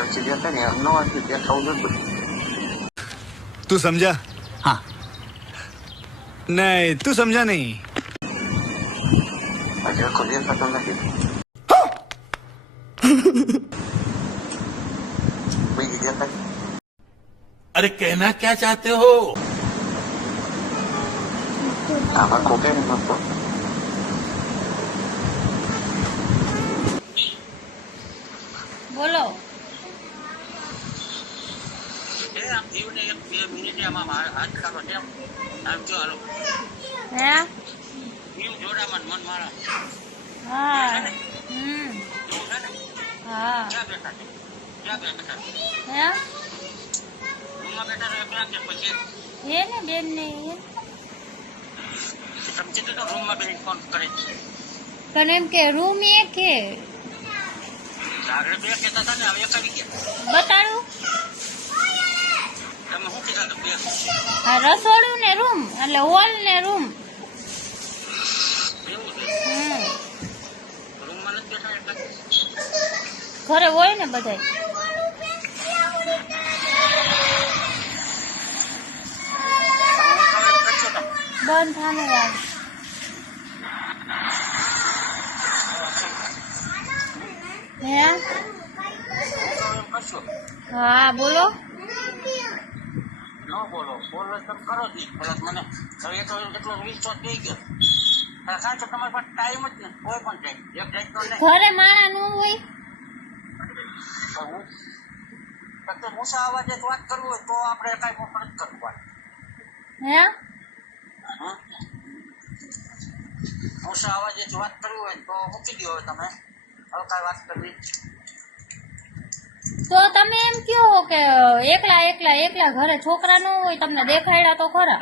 ખર્ચી દેતા ને નો વાંચી ત્યાં થવું જોઈએ બધું तू समझा हाँ नहीं तू समझा नहीं આજે આખો દેખાતો નથી બીજી દેખાય अरे कहना क्या चाहते हो આમાં કોકે ને નતો બોલો મારા હાથ કાપો છે આમ જો હાલો. હે? જીવ જોડામાં મન મારા. હા. હમ. હા. ક્યાં બેઠા છે? ક્યાં બેઠા છે? હે? રૂમમાં બેઠા છો એકલા કે પછી હે ને બેન ને સમજી તો રૂમમાં બેસી ફોન કરે છે. પણ એમ કે રૂમ એ કે આગળ બે કહેતા હતા ને હવે એક આવી ગયા બતાડું તમે શું કહેતા હતા બે આ રસોડું ને રૂમ, એટલે હોલ ને રૂમ. ઘરે હોય ને કરશો બંધ થાનું યાર હા, બોલો. ન બોલો બોલો તમે કરો જ નહીં. મને હવે તો એટલો વિશ્વાસ થઈ ગયો. કારણ કે તમારી પાસે ટાઈમ જ નહીં કોઈ પણ ટાઈમ એક ટાઈમ તો નહીં. ઘરે માણા નું હોય? ફક્ત મૂસા અવાજે વાત કરવું હોય તો આપણે કાંઈ પણ નથી કરવું હે? હં? મૂસા અવાજે જ વાત કરવી હોય તો મૂકી દો હવે તમે. હવે કાંઈ વાત કરવી તો તમે એમ કયો કે એકલા એકલા એકલા ઘરે છોકરા ન હોય તમને દેખાડ્યા તો ખરા.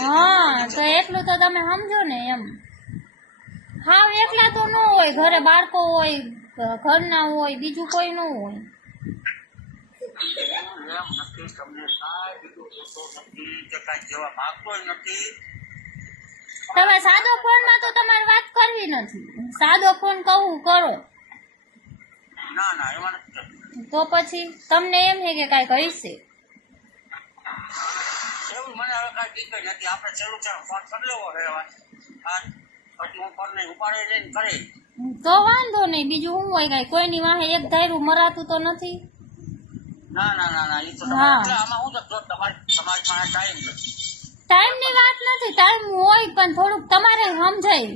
હા તો એટલું તો તમે સમજો ને એમ. હા એકલા તો ન હોય ઘરે બાળકો હોય ઘરના હોય બીજું કોઈ ન હોય. એમ નથી તમને કાંઈ બીજું નથી કે કાંઈ જેવા માગતો નથી. તમે સાદો ફોનમાં તો તમારે વાત કરવી નથી. સાદો ફોન કહું કરો. તો પછી તમને એમ છે કે મને હવે કાંઈ દીકરી નથી. આપણે છેલ્લું ફોન કરી લેવો હું કરે તો વાંધો નહીં બીજું શું હોય કાંઈ? કોઈની વાહે એક ધાર્યું મરાતું તો નથી? ના ના ના ના એ તો હા. તમારે આમાં હું તમારી તમારી પાસે ટાઈમ નથી. ટાઈમ નથી ટાઈમ હોય પણ થોડુંક તમારે સમજાય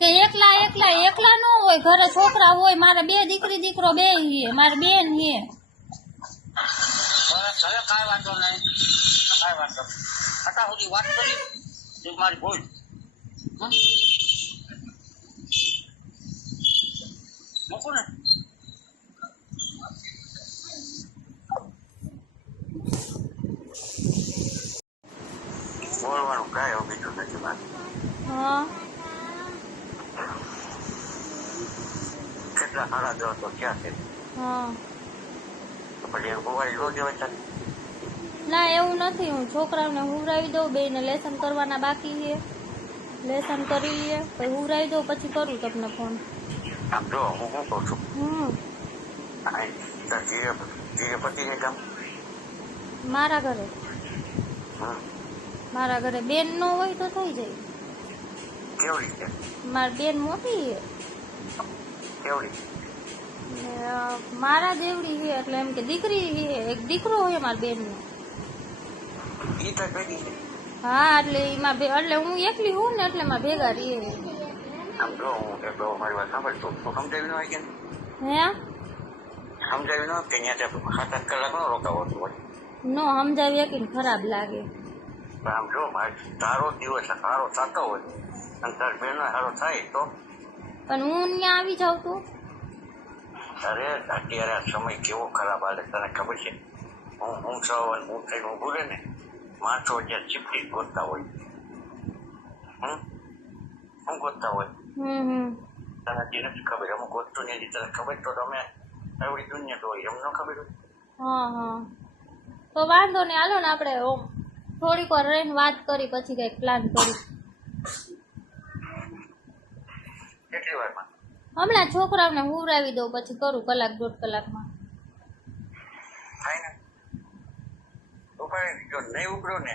કે એકલા એકલા એકલા ન હોય, ઘરે છોકરા હોય, મારે બે દીકરી, દીકરો બે હે, મારે બેન હે. મૂકું ને બોલવાનું કાંઈ એવું બીજું નથી વાત હા સારા દસ તો ક્યાં છે પછી મોબાઈલ લો દેવાય ચાલે ના એવું નથી. હું છોકરાઓને હુવરાવી દઉં બેને લેસન કરવાના બાકી છે. લેસન કરી લઈએ પછી હુવરાવી દઉં પછી કરું તમને ફોન આમ જો હું શું કહું છું? હમ. ધીરે પતિ ને કામ? મારા ઘરે. મારા ઘરે બેન નો હોય તો થઈ જાય. કેવડી છે? મારી બેન મોટી છે. કેવડી? ને, મારા દેવડી છે એટલે એમ કે દીકરી છે એક દીકરો હોય મારી બેનનો. હા એટલે એમાં એટલે હું એકલી હું ને એટલે માં ભેગા રહીએ આમ જો હું મારી વાત સાંભળ તો સમજાવી ન હોય કે હે? સમજાવી ન કે ત્યાં સાત આઠ કલાક નો રોકાવો હોય. નો સમજાવીએ કે ખરાબ લાગે. આમ જો મારે તારો દિવસ સારો થતો હોય અને તાર બેન સારો થાય તો? પણ હું ત્યાં આવી જાઉં તો? અરે અત્યારે આ સમય કેવો ખરાબ હાલે તને ખબર છે? હું હું છ અને હું ઊભું રહે ને માણસો જ્યાં ચીપટી ગોતતા હોય. હમ? હું ગોતતા હોય? તને જે નથી ખબર અમુક વસ્તુ નથી તને ખબર તો તમે એવડી દુનિયા તો હોય એમ ન ખબર હોય? હા હા. તો વાંધો નહીં હાલો ને આપણે ઓમ થોડીક વાર રહીને વાત કરી પછી કંઈક પ્લાન કરી. કેટલી વારમાં? હમણાં છોકરાઓને હુવરાવી દઉં પછી કરું કલાક દોઢ કલાકમાં. જો નહીં ઉપડ્યો ને.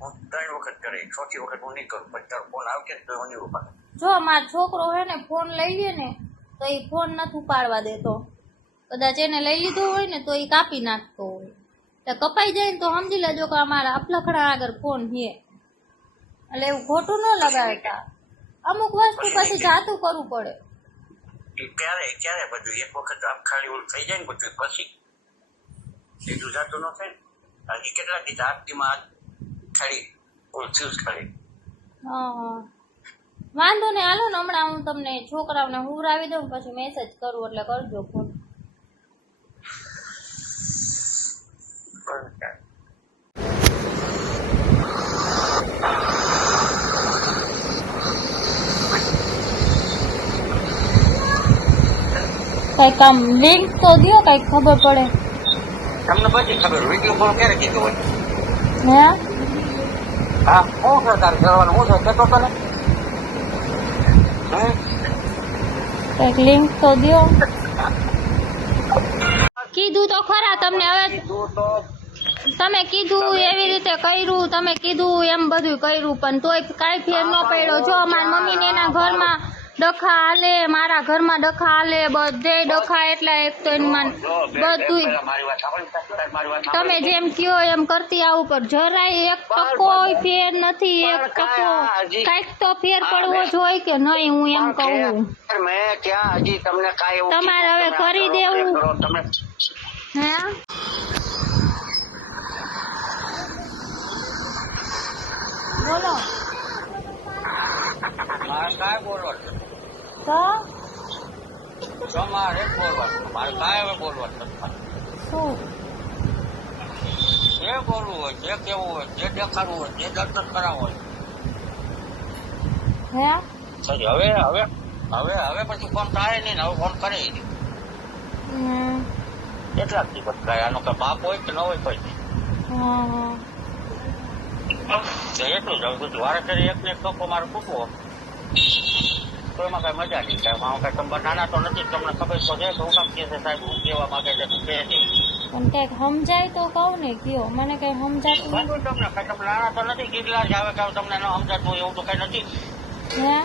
હું ત્રણ વખત કરી ચોથી વખત હું નહીં કરું પછી તારો ફોન આવશે તો હું નહીં ઉપાડે. જો મારો છોકરો હે ને ફોન લઈ લે ને તો એ ફોન નથી ઉપાડવા દેતો. કદાચ એને લઈ લીધો હોય ને તો એ કાપી નાખતો હોય. તો કપાઈ જાય ને તો સમજી લેજો કે અમારા અપલખડા આગળ ફોન છે. એટલે એવું ખોટું ન લગાડતા. અમુક વસ્તુ પછી જાતું કરવું પડે. એ ક્યારે ક્યારે બધું? એક વખત આમ ખાલી ઓલું થઈ જાય ને બધું પછી સીધું જાતું ન થાય ને. હજી કેટલા દીધા આરતીમાં ખાલી ઓલું થયું ખાલી. હા. વાંધો ને હાલો ને હમણાં હું તમને છોકરાઓને હુવરાવી દઉં પછી મેસેજ કરું એટલે કરજો ફોન કંઈક આમ લિંક તો દો કઈ ખબર પડે. તમને પછી ખબર વીડિયો કોલ ક્યારે કીધો હોય? હે? હા શું છે તારે કરવાનું હું છે કેતો તને કંઈક લિંક તો દો કીધું તો ખરા તમને હવે. તમે કીધું એવી રીતે કર્યું તમે કીધું એમ બધું કર્યું પણ તોય કાંઈ ફેર ન પડ્યો. જો મારા મમ્મીને એના ઘરમાં ડખા હાલે મારા ઘરમાં ડખા હાલે બધે ડખા એટલા એક તો એમાં બધું તમે જેમ કયો એમ કરતી આવું પર જરાય એક ટકો ફેર નથી એક ટકો કાંઈ કાંઈક તો ફેર પડવો જોઈએ કે નહીં હું એમ કહું. મેં ત્યાં હજી તમને કાંઈ તમારે હવે કરી દેવું. તમે હે? બોલો કાંઈ બોલવાનું તો? તમારે બોલવાનું. મારે કાંઈ હવે બોલવાનું શું? જે બોલવું હોય જે કેવું હોય જે દેખાડવું હોય જે દર્શન કરાવવું હોય. હે? હવે હવે હવે હવે પછી ફોન થાય નહીં ને હવે ફોન કરે નહીં. કેટલાક દિવસ થાય? આનો કઈ બાપ હોય કે ન હોય કોઈ એટલું જ. હવે વારે ઘડી એક ને એક ટકો મારે ફૂટવો તો એમાં કઈ મજા નહીં સાહેબ હું કઈ તમે નાના તો નથી તમને ખબર તો છે હું કામ કે છે સાહેબ હું કહેવા માંગે છે તું કહે પણ કંઈક સમજાય તો કહું ને કયો. મને કઈ સમજાતું તમને કઈ તમને નાના તો નથી કેટલા જ આવે કે તમને ન સમજાતું એવું તો કઈ નથી. હે?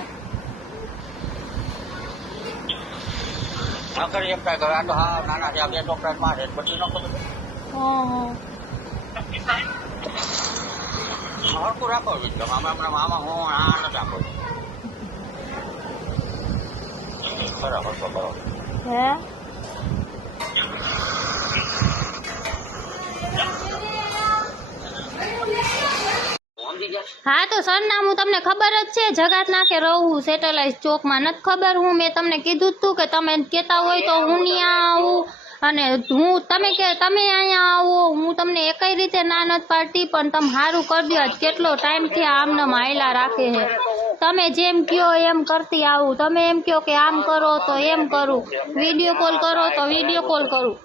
આ તો નાના છે આ બે છોકરા માં છે પછી ન કરું હા હરકું રાખો વિક્રમ આમાં હમણાં આમાં હું આ નથી આપો બરાબર તો હે, તો સરનામું તમને ખબર જ છે. જગાત નાકે રહું સેટેલાઇટ ચોકમાં નથી ખબર હું. મેં તમને કીધું જ તું કે તમે કહેતા હોય તો હું ત્યાં આવું. અને હું તમે કે તમે અહીંયા આવો. હું તમને એકઈ રીતે ના નથી પાડતી, પણ તમે સારું કરી દો. કેટલો ટાઈમથી આમને માયલા રાખે છે. તમે જેમ કયો એમ કરતી આવું. તમે એમ કયો કે આમ કરો તો એમ કરું. વીડિયો કોલ કરો તો વીડિયો કોલ કરું.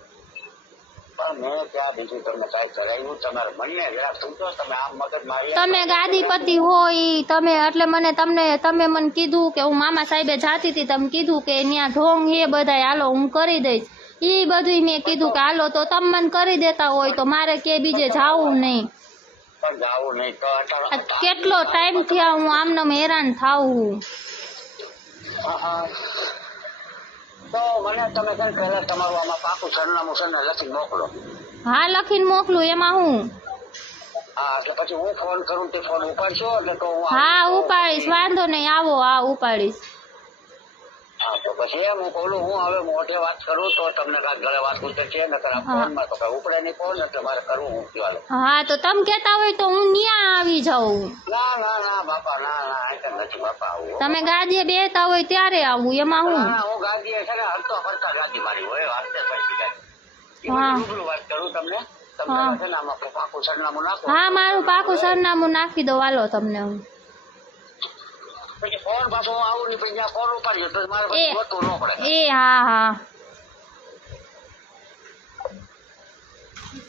તમે ગાદીપતિ હોય તમે એટલે મને તમને તમે મને કીધું કે હું મામા સાહેબે જાતી હતી તમે કીધું કે ત્યાં ઢોંગ એ બધાય હાલો હું કરી દઈશ. એ બધું મેં કીધું કે હાલો તો તમે મને કરી દેતા હોય તો મારે કે બીજે જાવું નહીં. કેટલો ટાઈમ થયા હું આમને હેરાન. તો મને તમે કઈ પહેલા તમારું આમાં પાકું સરનામું છે ને લખી મોકલો. હા લખીને મોકલું એમાં હું? હા એટલે પછી હું ફોન કરું તે ફોન ઉપાડશો? એટલે તો હા ઉપાડીશ વાંધો નહીં આવો હા ઉપાડીશ. તો પછી એમ હું કહું હું હવે મોઢે વાત કરું તો તમને કાંઈક ગળે વાત ઉતરશે નકર આ ફોનમાં તો કઈ ઉપડે નહીં ફોન એટલે મારે કરવું હું કહેવાલે હા તો તમે કહેતા હોય તો હું ન્યા આવી જાઉં. ના ના ના બાપા ના ના આ નથી બાપા આવું. તમે ગાદીએ બેસતા હોય ત્યારે આવું એમાં હું? ના, હું ગાદીએ છે ને હરતો ફરતા ગાદી મારી હોય વાસ્તે પછી ગાદી હા. રૂબરૂ વાત કરું તમને. તમને હા. છે ને આમાં પાકું સરનામું નાખો? હા મારું પાકું સરનામું નાખી દો વાલો તમને હું. પછી ફોન પાછો હું આવું નહીં પછી ત્યાં ફોન ઉપાડી મારે ન પડે. એ હા હા.